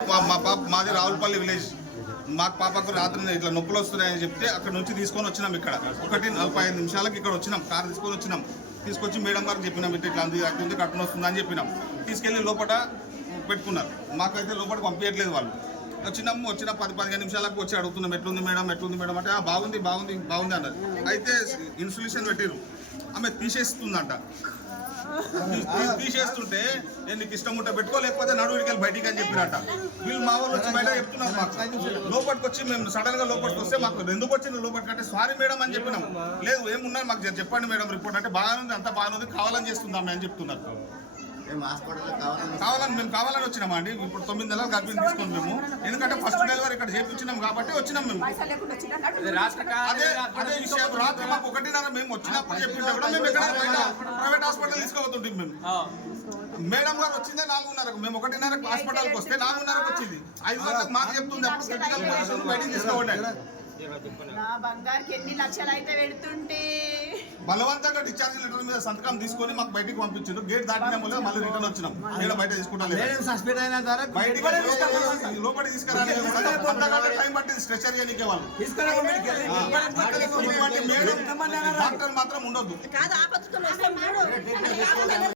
మా- పాప మాది రావులపల్లి విలేజ్. మాకు పాపకు రాత్రి ఇట్లా నొప్పులు వస్తున్నాయని చెప్తే అక్కడ నుంచి తీసుకొని వచ్చినాం ఇక్కడ. ఒకటి నలభై ఐదు నిమిషాలకు ఇక్కడ వచ్చినాం. కార్ తీసుకొని వచ్చినాం. తీసుకొచ్చి మేడం గారికి చెప్పినాం ఇట్లా ఇట్లా అంది అట్లా ఉంది కట్టున వస్తుందని చెప్పినాం. తీసుకెళ్ళి లోపల పెట్టుకున్నారు. మాకైతే లోపల పంపించట్లేదు వాళ్ళు. వచ్చినాము వచ్చిన పది పదిహేను నిమిషాలకు వచ్చి అడుగుతున్నాం ఎట్లుంది మేడం ఎట్లుంది మేడం అంటే బాగుంది బాగుంది బాగుంది అన్నారు. అయితే ఇన్సులేషన్ పెట్టిరు ఆమె తీసేస్తుందంట. తీసేస్తుంటే నేను నీకు ఇష్టం ఉంటే పెట్టుకో లేకపోతే నడువుడికి వెళ్ళి బయటికి అని చెప్పినట్ట వీళ్ళు మా వాళ్ళు వచ్చి బయట చెప్తున్నారు మాకు. లోపలికి వచ్చి మేము సడన్గా లోపలికి వస్తే మాకు ఎందుకు వచ్చింది లోపలికి? అంటే సారీ మేడం అని చెప్పినాం. లేదు ఏమున్నారు మాకు? చెప్పండి మేడం రిపోర్ట్ అంటే బాగానే ఉంది అంత బాగానే ఉంది కావాలని చేస్తుందా అని చెప్తున్నారు. కావాలని కావాలని మేము కావాలని వచ్చినామా అండి? ఇప్పుడు తొమ్మిది నెలలు గర్భిణి తీసుకొని మేము. ఎందుకంటే ఫస్ట్ డెలివరీ ఇక్కడ చేపించినాం కాబట్టి వచ్చినాం మేము. పైసలు లేకుండా వచ్చినా అది రాష్ట్ర అదే విషయం. రాత్రి మాకు ఒకటిన్నర మేము వచ్చినప్పుడు చెప్పింటే కూడా మేము ఎక్కడ ప్రైవేట్ హాస్పిటల్ తీసుకోబోతుంటాం మేము. మేడం గారు వచ్చిందే నాలుగున్నరకు. మేము ఒకటిన్నర హాస్పిటల్కి వస్తే నాలుగున్నరకు వచ్చింది. ఐదు గంటలకు మాకు చెప్తుంది. అప్పుడు క్రిటికల్ పొజిషన్ బయటికి తీసుకోబడ్డాడు నా బంగారుకి ఎన్ని లక్షలు అయితే పెడుతుంటే? బలవంతంగా డిశ్చార్జ్ లెటర్ మీద సంతకం తీసుకొని మాకు బయటికి పంపించారు గేట్ దాటిన మళ్ళీ రిటర్న్ వచ్చినాం. ఇక్కడ బయట తీసుకుంటాం సస్పెండ్ అయిన ద్వారా బయటికి తీసుకురాలేదు టైం పట్టింది. స్ట్రెచర్ చేయనికే వాళ్ళు. డాక్టర్ మాత్రం ఉండొద్దు. కాదు ఆపత్తులు వస్తే